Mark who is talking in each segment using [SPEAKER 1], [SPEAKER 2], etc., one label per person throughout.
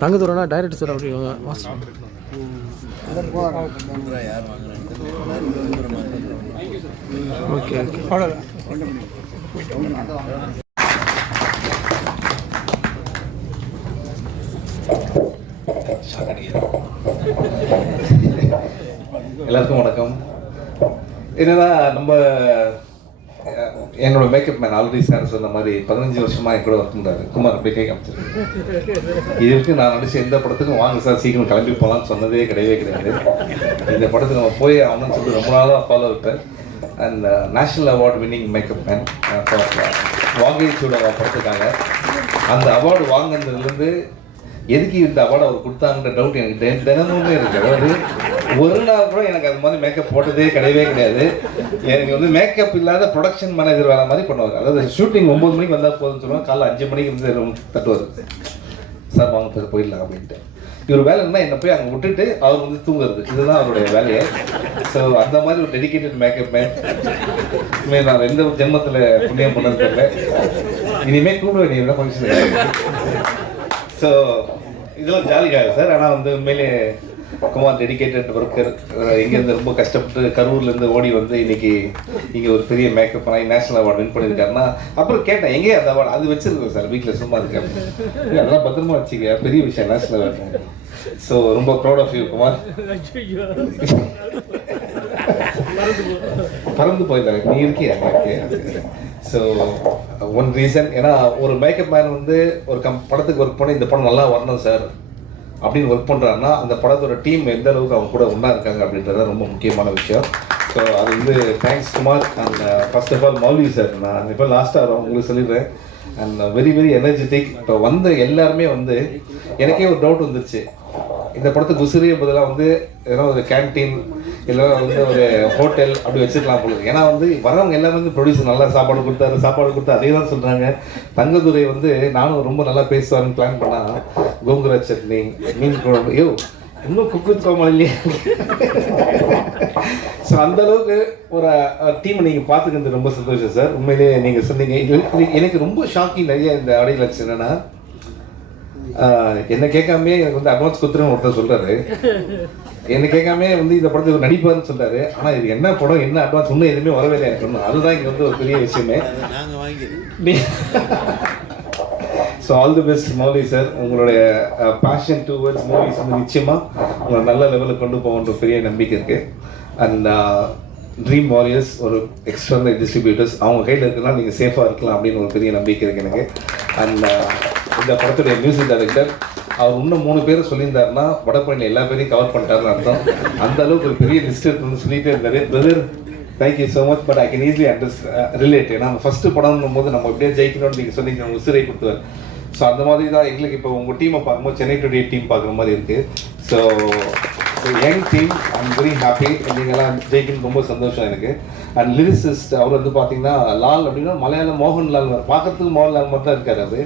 [SPEAKER 1] தங்கதுரனா direct sir அப்படி okay okay
[SPEAKER 2] எல்லாருக்கும் வணக்கம். என்னதான் நம்ம என்னோட மேக்கப் மேன் ஆல்ரெடி சார் சொன்ன மாதிரி பதினஞ்சு வருஷமா என் கூட ஒர்க் பண்ணுறாரு குமார் அப்படியே கை காமிச்சிருக்கேன் இது வரைக்கும் நான் நடிச்ச எந்த படத்துக்கும் வாங்க சார் சீக்கிரம் கிளம்பி போகலான்னு சொன்னதே கிடையவே கிடையாது. இந்த படத்துக்கு நம்ம போய் அவனுன்னு சொல்லிட்டு ரொம்ப நாளாக ஃபாலோ இருப்பேன் and national award winning makeup man வாங்கி சூட படத்துக்காக. அந்த அவார்டு வாங்கினதுலேருந்து எதுக்கு இந்த அவார்டு அவர் கொடுத்தாங்கன்ற டவுட் எனக்கு தினமுமே இருக்கு. அதாவது ஒரு நாள் கூட எனக்கு அது மாதிரி மேக்கப் போட்டதே கிடையவே கிடையாது. எனக்கு வந்து மேக்கப் இல்லாத ப்ரொடக்ஷன் மேனேஜர் வேலை மாதிரி பண்ணுவாங்க அதாவது ஷூட்டிங் ஒம்பது மணிக்கு வந்தால் போதும்னு சொல்லுவாங்க. காலைல அஞ்சு மணிக்கு வந்து room தட்டுவார். சார் வாங்க போய் போயிடலாம் அப்படின்ட்டு. இவர் வேலை என்ன என்னை போய் அங்கே விட்டுட்டு அவர் வந்து தூங்குறது. இதுதான் அவருடைய வேலையை. ஸோ அந்த மாதிரி ஒரு டெடிகேட்டட் மேக்கப் மேன் நான் எந்த ஜென்மத்தில் புண்ணியம் பண்ணது தெரியல. இனிமேல் கூப்பிட வேண்டிய ஃபங்க்ஷன் ஸோ இதெல்லாம் ஜாலிக்காக சார் ஆனால் வந்து உண்மையிலே குமார் டெடிகேட்டட் ஒர்க்கர் இங்கேருந்து ரொம்ப கஷ்டப்பட்டு கரூர்லேருந்து ஓடி வந்து இன்னைக்கு இங்கே ஒரு பெரிய மேக்கப் பண்ணி நேஷனல் அவார்டு வின் பண்ணியிருக்காருன்னா அப்புறம் கேட்டேன் எங்கே அந்த அவார்டு அது வச்சிருக்கோம் சார் வீட்டில் சும்மா இருக்கு அப்படின்னு. இல்ல, அதெல்லாம் பத்திரமா வச்சுக்க பெரிய விஷயம் நேஷனல் அவார்டு ஸோ ரொம்ப ப்ரௌட் ஆஃப் யூ குமார் பறந்து போயிட்டாங்க. நீ இருக்கியா? ஸோ ஒன் ரீசன் ஏன்னா ஒரு மேக்கப் மேன் வந்து ஒரு கம் படத்துக்கு ஒர்க் பண்ணி இந்த படம் நல்லா வரணும் சார் அப்படின்னு ஒர்க் பண்ணுறாருன்னா அந்த படத்தோட டீம் எந்த அளவுக்கு அவங்க கூட ஒன்றா இருக்காங்க அப்படின்றது ரொம்ப முக்கியமான விஷயம். ஸோ அது வந்து thanks Kumar. And first of all Mouli sir நான் இப்போ லாஸ்ட்டாக உங்களுக்கு சொல்லிடுறேன். அண்ட் வெரி வெரி எனர்ஜெட்டிக் இப்போ வந்த எல்லாருமே வந்து எனக்கே ஒரு டவுட் வந்துருச்சு. இந்த படத்துக்கு குசிறிய பதிலாக வந்து ஏதோ ஒரு கேன்டீன் இல்லை வந்து ஒரு ஹோட்டல் அப்படி வச்சுக்கலாம் போல ஏன்னா வந்து வரவங்க எல்லாமே வந்து ப்ரொடியூசர் நல்லா சாப்பாடு கொடுத்தாரு சாப்பாடு கொடுத்தா அதே தான் சொல்கிறாங்க தங்கதுரை வந்து நானும் ரொம்ப நல்லா பேசுவாருன்னு பிளான் பண்ணால் கோங்குரா சட்னி மீன் குழம்பு. ஐயோ இன்னும் குக்கு கோமா இல்லையா? ஸோ அந்த அளவுக்கு ஒரு டீமை நீங்கள் பார்த்துக்கிறது ரொம்ப சந்தோஷம் சார் உண்மையிலேயே நீங்கள் சொன்னீங்க. எனக்கு ரொம்ப ஷாக்கிங் நிறைய இந்த அடையில் என்னன்னா என்ன கேட்காமே எனக்கு வந்து அட்வான்ஸ் கொடுத்துருன்னு ஒருத்தர் சொல்றாரு. என்ன கேட்காமே வந்து இந்த படத்துக்கு நடிப்பாருன்னு சொல்றாரு. ஆனா இது என்ன படம் என்ன அட்வான்ஸ் இன்னும் எதுவுமே வரவே இல்லை எனக்கு ஒன்றும் அதுதான் இங்க வந்து ஒரு பெரிய விஷயமே. So all the best Mouli sir உங்களுடைய பேஷன் டூ வேர்ட்ஸ் மூவிஸ் வந்து நிச்சயமா உங்களை நல்ல லெவலில் கொண்டு போகன்ற பெரிய நம்பிக்கை இருக்கு. அண்ட் ட்ரீம் வாரியர்ஸ் ஒரு எக்ஸ்டர்னல் டிஸ்ட்ரிபியூட்டர்ஸ் அவங்க கையில் இருக்குன்னா நீங்கள் சேஃபாக இருக்கலாம் அப்படின்னு ஒரு பெரிய நம்பிக்கை இருக்கு எனக்கு. அண்ட் இந்த படத்துடைய மியூசிக் டைரக்டர் அவர் இன்னும் மூணு பேரை சொல்லியிருந்தாருன்னா வடபழனியில் எல்லா பேரையும் கவர் பண்ணிட்டாருன்னு அர்த்தம். அந்த அளவுக்கு ஒரு பெரிய லிஸ்ட் இருக்குன்னு சொல்லிட்டே இருந்தாரு. Brother thank you so much but I can easily under relate ஏன்னா ஃபஸ்ட்டு படம்னும் போது நம்ம எப்படியே ஜெயிக்கணும்னு நீங்கள் சொன்னீங்க உங்க உசிரை கொடுத்துவார் ஸோ அந்த மாதிரி தான் எங்களுக்கு இப்போ உங்கள் டீமை பார்க்கும்போது சென்னை டுடே டீம் பார்க்குற மாதிரி இருக்குது so young team I'm very happy நீங்கள்லாம் ஜெயிக்கணும்னு ரொம்ப சந்தோஷம் எனக்கு. அண்ட் லிரிசிஸ்ட் அவர் வந்து பார்த்தீங்கன்னா லால் அப்படின்னா மலையாளம் மோகன்லால் பார்க்கறதுக்கு மோகன்லால் மாதிரி தான் இருக்காரு அது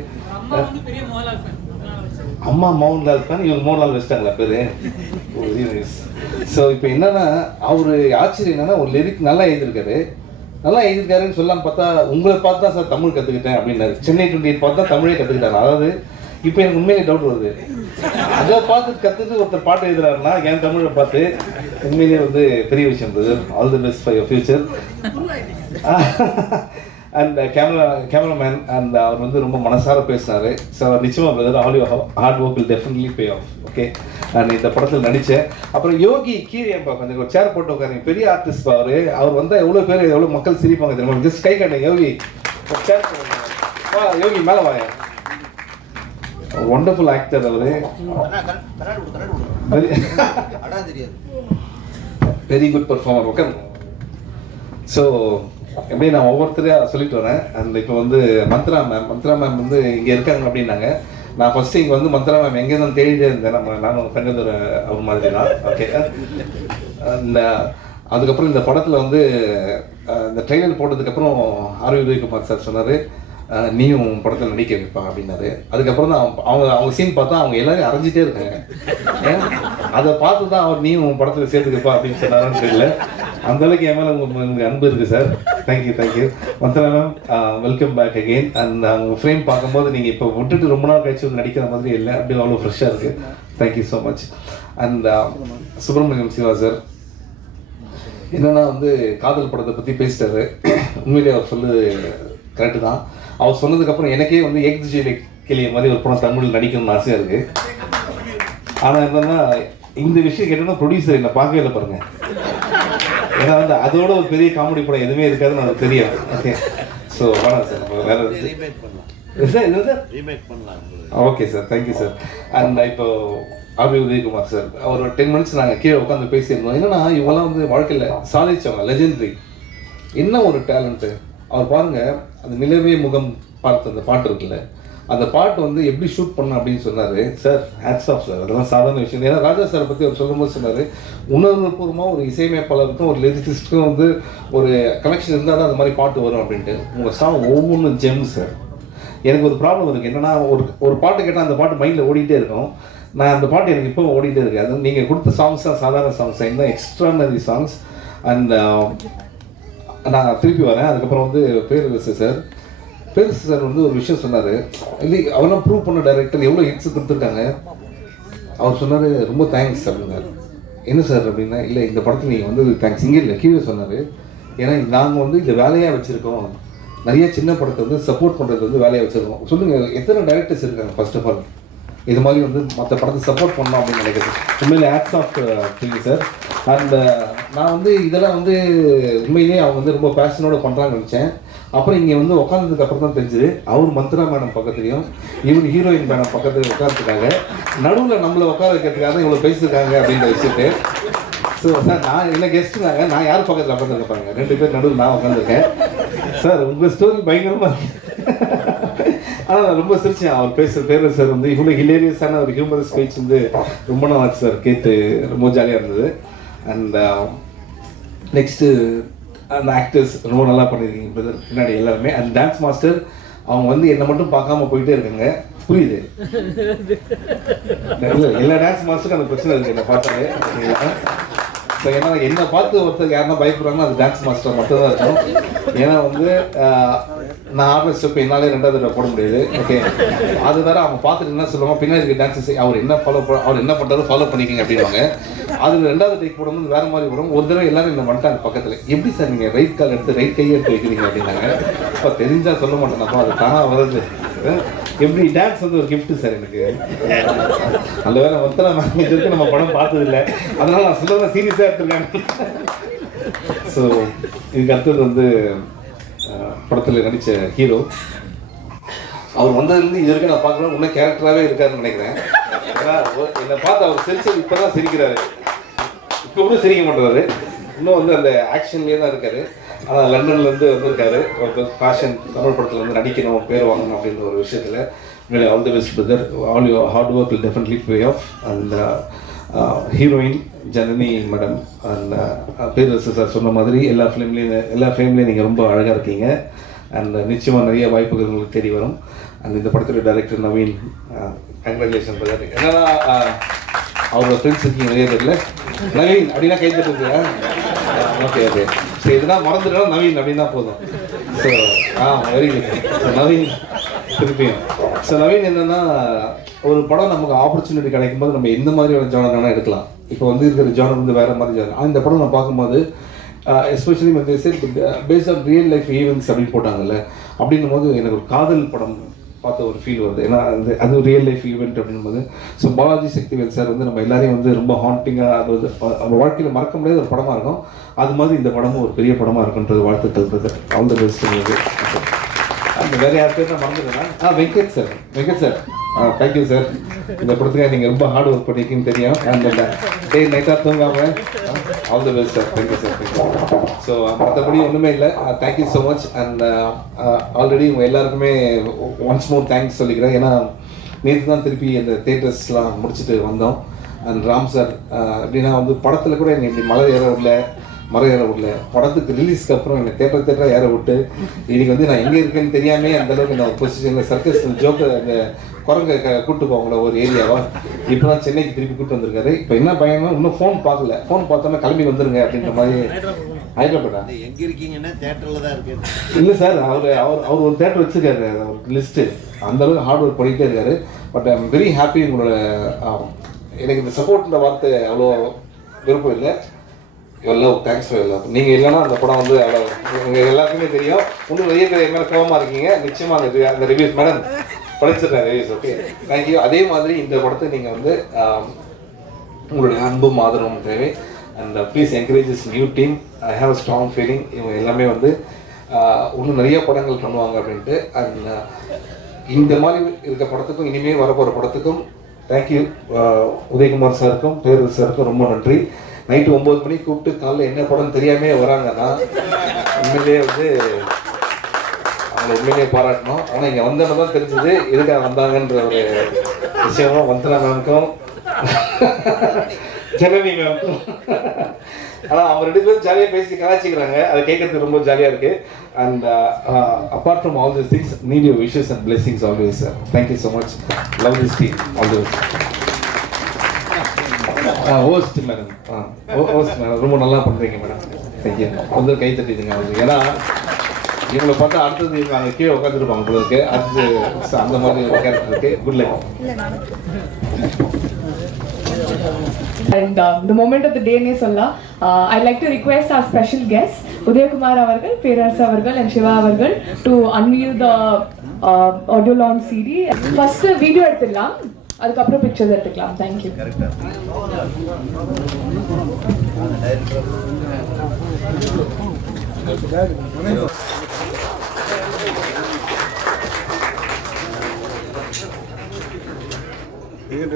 [SPEAKER 2] அம்மா மோகன்லால் தான் இவங்க மோகன்லால் வச்சிட்டாங்களா பேரு? ஸோ இப்போ என்னன்னா அவர் ஆச்சரியம் என்னன்னா ஒரு லிரிக் நல்லா எழுதியிருக்காரு. நல்லா எழுதியிருக்காருன்னு சொல்லாம பார்த்தா உங்களை பார்த்து தான் சார் தமிழ் கற்றுக்கிட்டேன் அப்படின்னாரு. சென்னை டுவெண்ட்டி பார்த்து தான் தமிழே கற்றுக்கிட்டாரு அதாவது இப்போ எனக்கு உண்மையிலே டவுட் வருது. அதை பார்த்து கற்றுட்டு ஒருத்தர் பாட்டு எழுதுறாருன்னா என் தமிழை பார்த்து உண்மையிலேயே வந்து பெரிய விஷயம் brother all the best for your future and camera cameraman and அவர் வந்து ரொம்ப மனசார பேசினார். ஸோ நிச்சயமாக brother all you hard work will definitely pay off okay நான் இந்த படத்தில் நடித்தேன் அப்புறம் யோகி கீழே பா கொஞ்சம் ஒரு சேர் போட்டு உட்காருங்க. பெரிய ஆர்டிஸ்ட் அவர். அவர் வந்தால் எவ்வளோ பேர் எவ்வளோ மக்கள் சிரிப்பாங்க தெரியுமா? ஜஸ்ட் கை காட்டுங்க யோகி. ஒரு போடுங்க. யோகி மேலே வாங்க ஒண்டர்ஃபுல் ஆக்டர் அவரு. Very good performer okay so எப்படி நான் ஒவ்வொருத்தரையாக சொல்லிட்டு வரேன். அந்த இப்போ வந்து மந்த்ரா மேம் மந்த்ரா மேம் வந்து இங்கே இருக்காங்க அப்படின்னாங்க. நான் ஃபர்ஸ்ட் இங்கே வந்து மந்த்ரா மேம் எங்கே தான் தேடிட்டே இருந்தேன். நம்ம நானும் தங்கதுர அவர் மாதிரி தான் ஓகே இந்த அதுக்கப்புறம் இந்த படத்தில் வந்து இந்த ட்ரெய்லர் போட்டதுக்கப்புறம் ஆர் உதயகுமார் சார் சொன்னார். நீயும் படத்தில் நடிக்க வைப்பா அப்படின்னாரு. அதுக்கப்புறம் தான் அவங்க அவங்க அவங்க சீன் பார்த்தா அவங்க எல்லாரும் அரைஞ்சிட்டே இருக்காங்க. ஏன் அதை பார்த்து தான் அவர் நீயும் உன் படத்தில் சேர்த்துக்கப்பா அப்படின்னு சொன்னாரான்னு தெரியல. அந்த அளவுக்கு என் மேலே உங்களுக்கு அன்பு இருக்குது sir thank you thank you Mandhana ma'am welcome back again and அவங்க ஃப்ரேம் பார்க்கும்போது நீங்கள் இப்போ விட்டுட்டு ரொம்ப நாள் கழிச்சு வந்து நடிக்கிற மாதிரி இல்லை. அப்படியே அவ்வளோ ஃப்ரெஷ்ஷாக இருக்குது thank you so much and Subramaniam Siva sir என்னன்னா வந்து காதல் படத்தை பற்றி பேசிட்டாரு. உண்மையிலேயே அவர் சொல்லு கரெக்டு தான். அவர் சொன்னதுக்கப்புறம் எனக்கே வந்து ஏக்திஜியில கிளிய மாதிரி ஒரு படம் தமிழில் நடிக்கணும்னு ஆசையாக இருக்கு. ஆனால் என்னன்னா இந்த விஷயம் கேட்டோன்னா ப்ரொடியூசர் என்னை பார்க்கவே இல்லை பாருங்க. ஏன்னா வந்து அதோட ஒரு பெரிய காமெடி படம் எதுவுமே இருக்காதுன்னு எனக்கு தெரியும் ஓகே ஸோ வேணாம் சார். நம்ம வேற சார் என்ன சார்
[SPEAKER 3] ரீமேக் பண்ணலாம்.
[SPEAKER 2] Okay sir thank you sir and இப்போ ஆபி உதயகுமார் சார் ஒரு டென் மினிட்ஸ் நாங்கள் கீழே உட்காந்து பேசியிருந்தோம். என்னன்னா இவங்கெல்லாம் வந்து வாழ்க்கையில் சாதிச்சவங்க லெஜெண்டரி என்ன ஒரு டேலண்ட்டு அவர் பாருங்க அந்த நிலவே முகம் பார்த்த அந்த பாட்டு இருக்குல்ல அந்த பாட்டு வந்து எப்படி ஷூட் பண்ண அப்படின்னு சொன்னார் சார் ஹேட்ஸ் ஆஃப் சார் அதெல்லாம் சாதாரண விஷயம். ஏன்னா ராஜா சாரை பற்றி அவர் சொல்லும்போது சொன்னார் உணர்வுபூர்வமாக ஒரு இசையமைப்பாளருக்கும் ஒரு லிரிசிஸ்ட்டுக்கும் வந்து ஒரு கனெக்ஷன் இருந்தால் தான் அந்த மாதிரி பாட்டு வரும் அப்படின்ட்டு. உங்கள் சாங் ஒவ்வொன்றும் ஜெம் சார் எனக்கு ஒரு ப்ராப்ளம் இருக்குது என்னன்னா ஒரு ஒரு பாட்டு கேட்டால் அந்த பாட்டு மைண்டில் ஓடிட்டே இருக்கும். நான் அந்த பாட்டு எனக்கு இப்போ ஓடிட்டே இருக்கேன் அது நீங்கள் கொடுத்த சாங்ஸ் தான் சாதாரண சாங்ஸ் தான் எக்ஸ்ட்ரானரி சாங்ஸ் அண்ட் நான் திருப்பி வரேன். அதுக்கப்புறம் வந்து பேரரசு சார் பேரரசு சார் வந்து ஒரு விஷயம் சொன்னார். இல்லை அவெல்லாம் ப்ரூவ் பண்ண டைரக்டர் எவ்வளோ ஹிட்ஸ் கொடுத்துருக்காங்க. அவர் சொன்னார் ரொம்ப தேங்க்ஸ் அப்படின்னாரு. என்ன சார் அப்படின்னா இல்லை இந்த படத்தை நீங்கள் வந்து தேங்க்ஸ் இங்கே இல்லை கீழே சொன்னார். ஏன்னா நாங்கள் வந்து இந்த வேலையாக வச்சுருக்கோம். நிறைய சின்ன படத்தை வந்து சப்போர்ட் பண்ணுறது வந்து வேலையாக வச்சுருக்கோம். சொல்லுங்கள் எத்தனை டைரக்டர்ஸ் இருக்காங்க ஃபர்ஸ்ட் ஆஃப் ஆல் இது மாதிரி வந்து மற்ற படத்தை சப்போர்ட் பண்ணலாம் அப்படின்னு நினைக்கிறேன் உண்மையிலே acts of feel sir and நான் வந்து இதெல்லாம் வந்து உண்மையிலேயே அவங்க வந்து ரொம்ப பேஷனோட பண்ணுறாங்கன்னு நினச்சேன். அப்புறம் இங்கே வந்து உட்காந்ததுக்கு அப்புறம் தான் தெரிஞ்சுது. அவர் மந்த்ரா மேடம் பக்கத்துலையும் இவர் ஹீரோயின் மேடம் பக்கத்துலையும் உட்காந்துருக்காங்க நடுவில் நம்மளை உட்கார வைக்கிறதுக்காக தான் இவ்வளோ பேசியிருக்காங்க அப்படின்ற விஷயத்தை. ஸோ சார் நான் என்ன கெஸ்ட்டுனாங்க நான் யார் பக்கத்தில் உட்காந்துருக்க பாருங்க. ரெண்டு பேர் நடுவில் நான் உட்காந்துருக்கேன் சார் உங்கள் ஸ்டோரி பயங்கரமாக ஆனால் நான் ரொம்ப சிரிச்சேன். அவர் பேசுகிற பேர் சார் வந்து இவ்வளோ ஹிலேரியஸான ஒரு ஹியூமரஸ் ஸ்பீச் வந்து ரொம்ப நாள் ஆச்சு சார். கேட்டு ரொம்ப ஜாலியாக இருந்தது. அண்ட் நெக்ஸ்ட்டு um, அந்த ஆக்டர்ஸ் ரொம்ப நல்லா பண்ணியிருக்கீங்க பிரதர் பின்னாடி எல்லாருமே. அந்த டான்ஸ் மாஸ்டர் அவங்க வந்து என்னை மட்டும் பார்க்காம போயிட்டே இருக்காங்க. புரியுது? எல்லா டான்ஸ் மாஸ்டருக்கும் அந்த பிரச்சனை இருக்குது என்ன பார்த்தாலே. ஸோ ஏன்னா என்னை பார்த்து ஒருத்தர் யாருன்னா பயப்படுறாங்கன்னா அது டான்ஸ் மாஸ்டர் மட்டும் தான் இருக்கும். ஏன்னா வந்து நான் ஆடுற ஸ்டெப் என்னாலே ரெண்டாவது தடவை போட முடியாது. ஓகே அது வேற அவங்க பார்த்துட்டு என்ன சொல்லுவாங்க? பின்னாடி இருக்க டான்ஸஸ் அவர் என்ன ஃபாலோ அவர் என்ன பண்ணுறாரு ஃபாலோ பண்ணிக்கங்க அப்படின்வாங்க அது ரெண்டாவது டேக் போடும்போது வேற மாதிரி வரும். ஒரு தடவை எல்லாரும் இந்த வந்துட்டாங்க பக்கத்தில் எப்படி சார் நீங்கள் ரைட் கால் எடுத்து ரைட் கையை எடுத்து வைக்கிறீங்க? அப்படின்னாங்க. இப்போ தெரிஞ்சால் சொல்ல மாட்டேனப்பா அது தானாக வருது எப்படி டான்ஸ் வந்து ஒரு கிஃப்ட் சார் எனக்கு. அந்த வேலை மொத்தம் நம்ம இது நம்ம படம் பார்த்தது இல்லை அதனால நான் சொல்றத சீரியஸாக எடுத்துருக்காங்க ஸோ இதுக்கு அடுத்தது வந்து படத்தில் நடித்த ஹீரோ. அவர் வந்ததுலேருந்து இது வரைக்கும் நான் பார்க்கணும் இன்னும் கேரக்டராகவே இருக்காருன்னு நினைக்கிறேன். ஏன்னா என்னை பார்த்து அவர் சிரிச்சது இப்போ தான் சிரிக்கிறாரு. இப்போ கூட சிரிக்க மாட்டுறாரு. இன்னும் வந்து அந்த ஆக்ஷன்லேயே தான் இருக்காரு. ஆனால் லண்டன்லேருந்து வந்திருக்காரு. ஒரு ஃபேஷன் தமிழ் படத்தில் வந்து நடிக்கணும் பேர் வாங்கணும் அப்படின்ற ஒரு விஷயத்தில். All the best brother all you hard work will definitely pay off அந்த heroine Janani madam and Perarasu sir சொன்ன மாதிரி எல்லா ஃபிலிம்லேயும் எல்லா ஃபிலிம்லேயும் நீங்கள் ரொம்ப அழகாக இருக்கீங்க. அண்ட் நிச்சயமாக நிறைய வாய்ப்புகள் உங்களுக்கு தேடி வரும். அண்ட் இந்த படத்துடைய டைரக்டர் நவீன் கங்க்ராச்சுலேஷன் பிரதர் என்னன்னா அவரோட ஃப்ரெண்ட்ஸ் இருக்கீங்க நிறைய தெரியல நவீன் அப்படின்னா கை தட்டுங்க ஓகே ஓகே ஸோ இதெல்லாம் மறந்துட்டோம் நவீன் அப்படின்னா போதும். So ah very good Naveen திருப்பியும். ஸோ நவீன் என்னென்னா ஒரு படம் நமக்கு ஆப்பர்ச்சுனிட்டி கிடைக்கும் போது நம்ம எந்த மாதிரியான ஜானர் வேணால் எடுக்கலாம். இப்போ வந்து இருக்கிற ஜானர் வந்து வேற மாதிரி ஜானர் ஆனால் இந்த படம் நான் பார்க்கும்போது எஸ்பெஷலி வந்து based on real life events அப்படின்னு போட்டாங்கல்ல அப்படின்னும் போது எனக்கு ஒரு காதல் படம் பார்த்த ஒரு ஃபீல் வருது. ஏன்னா அது அது ரியல் லைஃப் ஈவெண்ட் அப்படின்னும் போது ஸோ பாலாஜி சக்திவேல் சார் வந்து நம்ம எல்லாரையும் வந்து ரொம்ப ஹாண்டிங்காக அது வந்து நம்ம வாழ்க்கையில் மறக்க முடியாத ஒரு படமாக இருக்கும். அது மாதிரி இந்த படமும் ஒரு பெரிய படமாக இருக்குன்றது வாழ்த்துக்கள் பிரதர் ஆல் த பெஸ்ட் உங்களுக்கு வேற யார் பேர் நான். மறந்துடுறேன் ஆ Venkat sir Venkat sir ah thank you sir இந்த படத்துக்காக நீங்கள் ரொம்ப ஹார்ட் ஒர்க் பண்ணிருக்கீங்கன்னு தெரியும். அந்த டே நைட்டாக தூங்காம. All the best sir thank you sir thank you so மற்றபடி ஒன்றுமே இல்லை. Thank you so much and already உங்கள் எல்லாருக்குமே ஒன்ஸ் மோர் தேங்க்ஸ் சொல்லிக்கிறேன். ஏன்னா நேற்று தான் திருப்பி அந்த தேட்டர்ஸ்லாம் முடிச்சுட்டு வந்தோம். அண்ட் ராம் சார் uh, எப்படின்னா வந்து படத்தில் கூட என்னை இப்படி மலை ஏற ஏற விடல படத்துக்கு ரிலீஸ்க்கு அப்புறம் என்னை தேட்டர் தேட்டராக ஏற விட்டு? இன்னைக்கு வந்து நான் எங்கே இருக்கேன்னு தெரியாமே அந்த அளவுக்கு நான் பொசிஷனில் சர்க்கஸ் ஜோக்கர் அந்த குரங்க க- கூட்டு போவாங்கள ஒரு ஏரியாவா இப்போ தான் சென்னைக்கு திருப்பி கூட்டு வந்திருக்காரு. இப்போ என்ன பையனா இன்னும் ஃபோன் பார்க்கல. ஃபோன் பார்த்தோன்னா கிளம்பி வந்துருங்க அப்படின்ற மாதிரி. ஹைதராபாடா
[SPEAKER 3] எங்க இருக்கீங்கன்னா தேட்டர்ல தான் இருக்கேன்
[SPEAKER 2] இல்லை சார் அவர் அவர் அவர் ஒரு தேட்டர் வச்சிருக்காரு. அவர் லிஸ்ட்டு அந்த அளவுக்கு ஹார்ட் ஒர்க் பண்ணிகிட்டே இருக்காரு. But I am very happy உங்களோட எனக்கு இந்த சப்போர்ட்ன்ற வார்த்தை அவ்வளோ விருப்பம் இல்லை. எவ்வளோ தேங்க்ஸ் ஃபார் எல்லாம் நீங்கள் இல்லைன்னா அந்த படம் வந்து அவ்வளோ உங்கள் எல்லாருக்குமே தெரியும். இன்னும் நிறைய பேர் மேலே கோபமாக இருக்கீங்க. நிச்சயமாக அந்த அந்த ரிவ்யூஸ் மேடம் படிச்சிடுறேன் ரிவ்யூஸ் ஓகே தேங்க்யூ அதே மாதிரி இந்த படத்தை நீங்கள் வந்து உங்களுடைய அன்பும் ஆதரவும் தேவை. And please encourage is new team I have strong feeling இவங்க எல்லாமே வந்து இன்னும் நிறைய படங்கள் பண்ணுவாங்க அப்படின்ட்டு. அண்ட் uh, இந்த மாதிரி இருக்க படத்துக்கும் இனிமேல் வரப்போகிற படத்துக்கும் தேங்க்யூ உதயகுமார் சாருக்கும் பேரரசு சாருக்கும் ரொம்ப நன்றி. நைட்டு ஒம்பது மணிக்கு கூப்பிட்டு காலைல என்ன படம் தெரியாமே வராங்கன்னா உண்மையிலேயே வந்து அவங்களை உண்மையிலேயே பாராட்டணும். ஆனால் இங்கே வந்தோன்னு தான் தெரிஞ்சது. எதுக்காக வந்தாங்கன்ற ஒரு விஷயமும் வந்தனா மேம்க்கும் ஜனனி மேம்க்கும் ஆனால் அவங்க ரெண்டு பேரும் ஜாலியாக பேசி கலாச்சிக்கிறாங்க அதை கேட்கறதுக்கு ரொம்ப ஜாலியாக இருக்கு. And apart from all this things need you wishes and blessings always sir thank you so much love this team all the ah host madam ah oh host madam ரொம்ப நல்லா பண்ணுறீங்க மேடம் தேங்க்யூ கொஞ்சம் கை தட்டிடுங்க ஏன்னா இவங்களை பார்த்தா அடுத்தது இவங்க அங்கே கீழே உட்காந்துருப்பாங்க உங்களுக்கு அடுத்து அந்த மாதிரி ஒரு கேரக்டர் இருக்கு good
[SPEAKER 4] and the moment of the டேனே சொல்லலாம் like to request our special guest Udhayakumar அவர்கள் பேரரசு அவர்கள் அண்ட் சிவா அவர்கள் to unveil the audio launch sorry first video எடுத்துடலாம் அதுக்கப்புறம் பிக்சர்ஸ் எடுத்துக்கலாம். தேங்க்யூ
[SPEAKER 3] கரெக்டா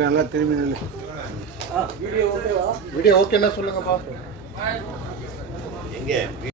[SPEAKER 5] நல்லா திரும்பி நில்லு. வீடியோ ஓகேன்னா சொல்லுங்கப்பா.
[SPEAKER 3] எங்க?